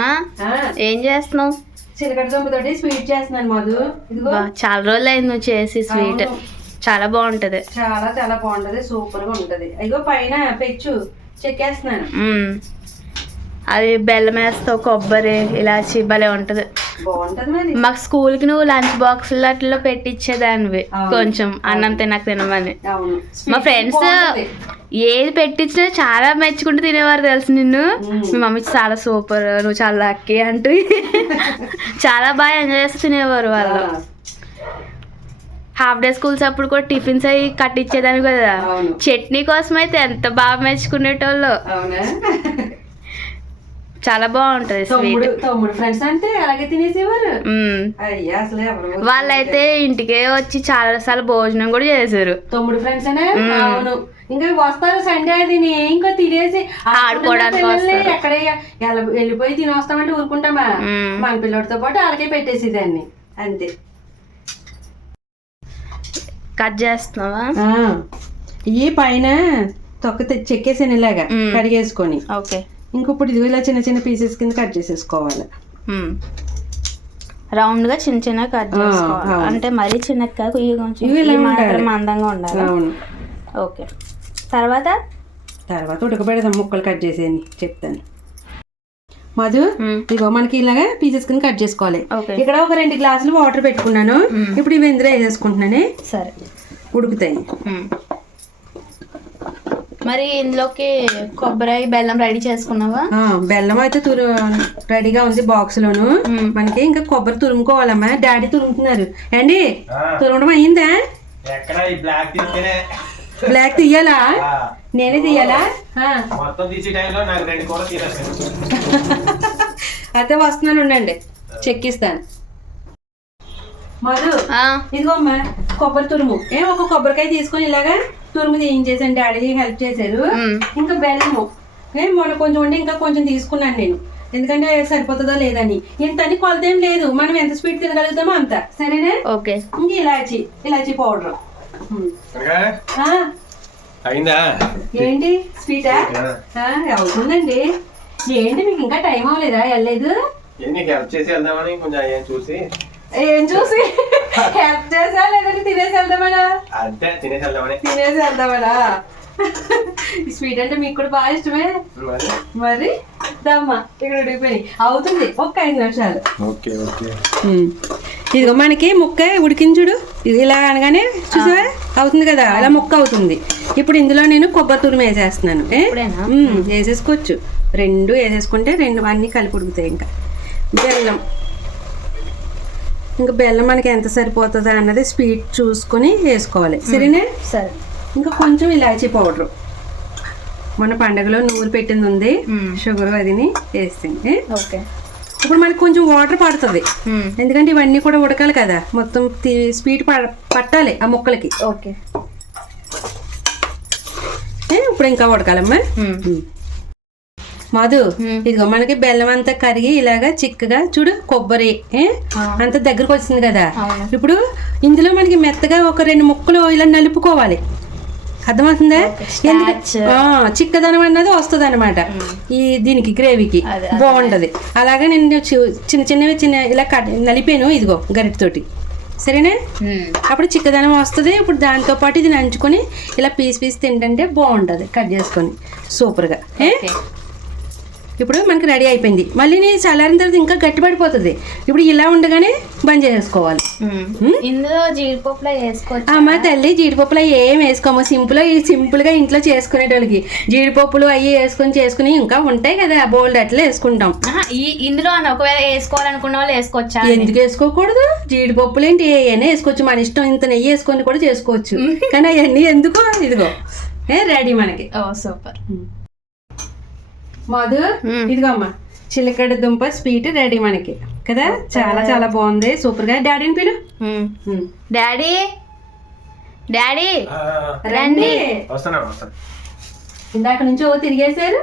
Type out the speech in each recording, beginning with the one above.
మా ఏం చేస్తున్నావు? చిలకడ దుంపతోటి స్వీట్ చేస్తున్నాను మధు. ఇదిగో చాలా రోజులు అయింది నువ్వు చేసి స్వీట్. చాలా బాగుంటది. చాలా చాలా బాగుంటది, సూపర్ గా ఉంటది. ఇదిగో పైన పెచ్చు చెక్కేస్తున్నాను. అది బెల్లం వేస్తావు, కొబ్బరి, ఇలాచి భలే ఉంటది. బాగుంటది మరి. మాకు స్కూల్ కి నువ్వు లంచ్ బాక్స్ అట్లా పెట్టించేదానివి కొంచెం అన్నం తినక తినమని. మా ఫ్రెండ్స్ ఏది పెట్టించినా చాలా మెచ్చుకుంటూ తినేవారు తెలుసు నిన్ను. మీ మమ్మీ చాలా సూపర్, నువ్వు చాలా లక్కీ అంటూ చాలా బాగా ఎంజాయ్ చేస్తూ తినేవారు వాళ్ళు. హాఫ్ డే స్కూల్స్ అప్పుడు కూడా టిఫిన్స్ అవి కట్టించేదాన్ని కదా. చట్నీ కోసం అయితే ఎంత బాగా మెచ్చుకునేటోళ్ళు. చాలా బాగుంటది. తమ్ముడు ఫ్రెండ్స్ అంటే అలాగే తినేసేవారు. అయ్యా అసలు వాళ్ళైతే ఇంటికే వచ్చి చాలా సార్లు భోజనం కూడా చేశారు. తమ్ముడు ఫ్రెండ్స్ అనే. అవును, ఇంకా వస్తారు సండే అది ఇంకా తినేసి ఆడుకోవడానికి ఎక్కడ వెళ్ళిపోయి తిని వస్తామంటే ఊరుకుంటామా? మన పిల్లడితో పాటు వాళ్ళకే పెట్టేసేదాన్ని అంతే. కట్ చేస్తున్నావా? ఈ పైన తొక్క చెక్కేసాను ఇలాగా కడిగేసుకొని. ఓకే, ఇంకొప్పుడు ఇది ఇలా చిన్న చిన్న పీసెస్ కింద కట్ చేసేసుకోవాలి. రౌండ్ గా చిన్న చిన్న కట్ చేసుకోవాలి. అంటే మరీ చిన్నగా కాదు, కొంచెం మందంగా ఉండాలి. అవును. ఓకే, తర్వాత ఉడకబెడదాం. ముక్కలు కట్ చేసేయండి చెప్తాను మధు. ఇగో మనకి ఇలాగా పీసెస్ కింద కట్ చేసుకోవాలి. ఇక్కడ ఒక 2 గ్లాసులు వాటర్ పెట్టుకున్నాను. ఇప్పుడు ఇవి ఇందులో వేసేసుకుంటున్నానే. సరే, ఉడుకుతాయి. మరి ఇందులోకి కొబ్బరి బెల్లం రెడీ చేసుకున్నావా? బెల్లం అయితే రెడీగా ఉంది బాక్స్ లోను. మనకి ఇంకా కొబ్బరి తురుముకోవాలమ్మా. డాడీ తురుముతున్నారు. ఏండి తురమడం అయిందా? బ్లాక్ తీయాలా? నేనే తీయాలా? అయితే వస్తున్నాను, ఉండండి చెక్కిస్తాను. మధు ఇదిగో అమ్మా కొబ్బరి తురుము. ఒక కొబ్బరికాయ తీసుకొని ఇలాగా తురుము చేయించేసాను. డాడీ హెల్ప్ చేశారు. ఇంకా బెల్లము మొన్న కొంచెం ఉండి ఇంకా కొంచెం తీసుకున్నాను నేను, ఎందుకంటే సరిపోతుందో లేదని. ఇంతని కొలత ఏం లేదు, మనం ఎంత స్వీట్ తినగలుగుతామో అంత. సరేనా? ఓకే. ఇంకా ఇలాచి పౌడర్. ఏంటి స్వీటా? అవుతుందండి. ఏంటి మీకు ఇంకా టైం అవ్వలేదా? వెళ్ళలేదు? ఏం చూసి హెల్ప్ చేసా లేదంటే తినేసి వెళ్దామనా? తినేసి వెళ్దామనా? స్వీట్ అంటే మీకు కూడా బాగా ఇష్టమే మరి. దమ్మా ఇక్కడ ఉడికిపోయి అవుతుంది ఒక 5 నిమిషాలు. ఇదిగో మనకి ముక్క ఉడికించుడు. ఇలా అనగానే చూసావా అవుతుంది కదా, అలా ముక్క అవుతుంది. ఇప్పుడు ఇందులో నేను కొబ్బరి తురుము వేసేస్తున్నాను. వేసేసుకోవచ్చు, 2 వేసేసుకుంటే 2 అన్నీ కలిపి ఉడుకుతాయి. ఇంకా బెల్లం, ఇంకా బెల్లం మనకి ఎంత సరిపోతుందా అన్నది స్వీట్ చూసుకొని వేసుకోవాలి. సరేనే? సరే. ఇంకా కొంచెం ఇలాచీ పౌడర్, మన పండగలో నూనె పెట్టింది ఉంది, షుగర్ అదిని వేస్తుంది. ఓకే. ఇప్పుడు మనకి కొంచెం వాటర్ పడుతుంది, ఎందుకంటే ఇవన్నీ కూడా ఉడకాలి కదా, మొత్తం స్వీట్ పట్టాలి ఆ ముక్కలకి. ఓకే. ఇప్పుడు ఇంకా ఉడకాలమ్మా. మధు ఇదిగో మనకి బెల్లం అంతా కరిగి ఇలాగా చిక్కగా చూడు, కొబ్బరి అంత దగ్గరకు వచ్చింది కదా. ఇప్పుడు ఇందులో మనకి మెత్తగా ఒక 2 ముక్కలు ఇలా నలుపుకోవాలి. అర్థమవుతుందా? చిక్కదనం అన్నది వస్తుంది అనమాట దీనికి, గ్రేవీకి బాగుంటది. అలాగే నేను చిన్న ఇలా నలిపాను ఇదిగో గరిటెతోటి. సరేనా? అప్పుడు చిక్కదనం వస్తుంది. ఇప్పుడు దాంతో పాటు ఇది నంచుకొని ఇలా పీస్ తింటే బాగుంటది, కట్ చేసుకొని సూపర్గా. ఇప్పుడు మనకి రెడీ అయిపోయింది. మళ్ళీ నేను చల్లారిన తర్వాత ఇంకా గట్టిపడిపోతుంది. ఇప్పుడు ఇలా ఉండగానే బంద్ చేసుకోవాలి. ఇందులో జీడిపప్పులో వేసుకోవచ్చు. అమ్మ తల్లి, జీడిపప్పులు ఏం వేసుకోము. సింపుల్గా ఇంట్లో చేసుకునేటోళ్ళకి జీడిపప్పులు అవి చేసుకుని ఇంకా ఉంటాయి కదా బోల్డ్, అట్లా వేసుకుంటాం. ఇందులో ఒకవేళ వేసుకోవాలనుకున్న వాళ్ళు వేసుకోవచ్చా? ఎందుకు వేసుకోకూడదు? జీడిపప్పులు ఏంటి ఏమైనా వేసుకోవచ్చు, మన ఇష్టం. ఇంత నెయ్యి వేసుకొని కూడా చేసుకోవచ్చు. కానీ అవన్నీ ఎందుకో. ఇదిగో రెడీ మనకి. ఓ సూపర్. మధు ఇదిగో అమ్మ చిలకడ దుంప స్వీట్ రెడీ మనకి కదా. చాలా చాలా బాగుంది, సూపర్ గా. డాడీని పిలు. డాడీ డాడీ రండి. ఇందాక నుంచి తిరిగేశారు.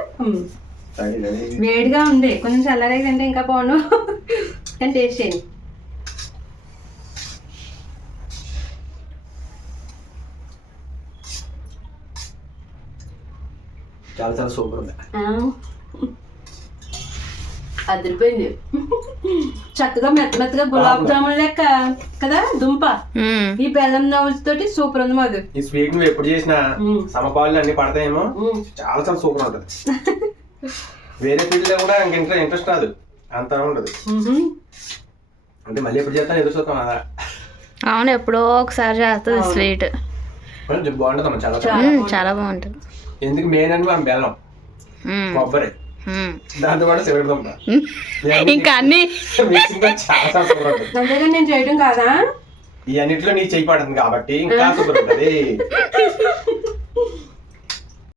వేడిగా ఉంది, కొంచెం చల్లరైందంటే ఇంకా బాగుండు. కానీ టేస్ట్ చేయండి. చాలా చాలా సూపర్ ఉంది. అదిరిపోయింది. చక్కగా మెత్తగా గులాబ్ జామున్ లెక్క కదా దుంప. ఈ బెల్లం నవ్వులతోటి సూపర్ ఉంది మాది. ఈ స్వీట్ నువ్వు ఎప్పుడు చేసినా సమపాలు అన్ని పడతాయేమో, చాలా చాలా సూపర్ ఉంటది. వేరే ఫీల్డ్ లో కూడా ఇంట్రెస్ట్ రాదు, అంత ఉంటది. అంటే మళ్ళీ ఎప్పుడు చేస్తాను ఎదురు చూస్తాం అదా. అవును, ఎప్పుడో ఒకసారి చేస్తుంది స్వీట్. బాగుంటదమ్మా, చాలా చాలా బాగుంటుంది. ఎందుకు మెయిన్ అంటే మనం బెల్లం, కొబ్బరి, దాంతో కూడా సిగరెట్ దుంప, ఇంకా అన్ని మిక్సింగ్ చాలా చాలా సూపర్ ఉంటుంది. అంతేగాని నేను చేయడం కాదా, ఈ అన్నింటిలో నీ చేయి పడుతుంది కాబట్టి ఇంకా సూపర్ ఉంటుంది.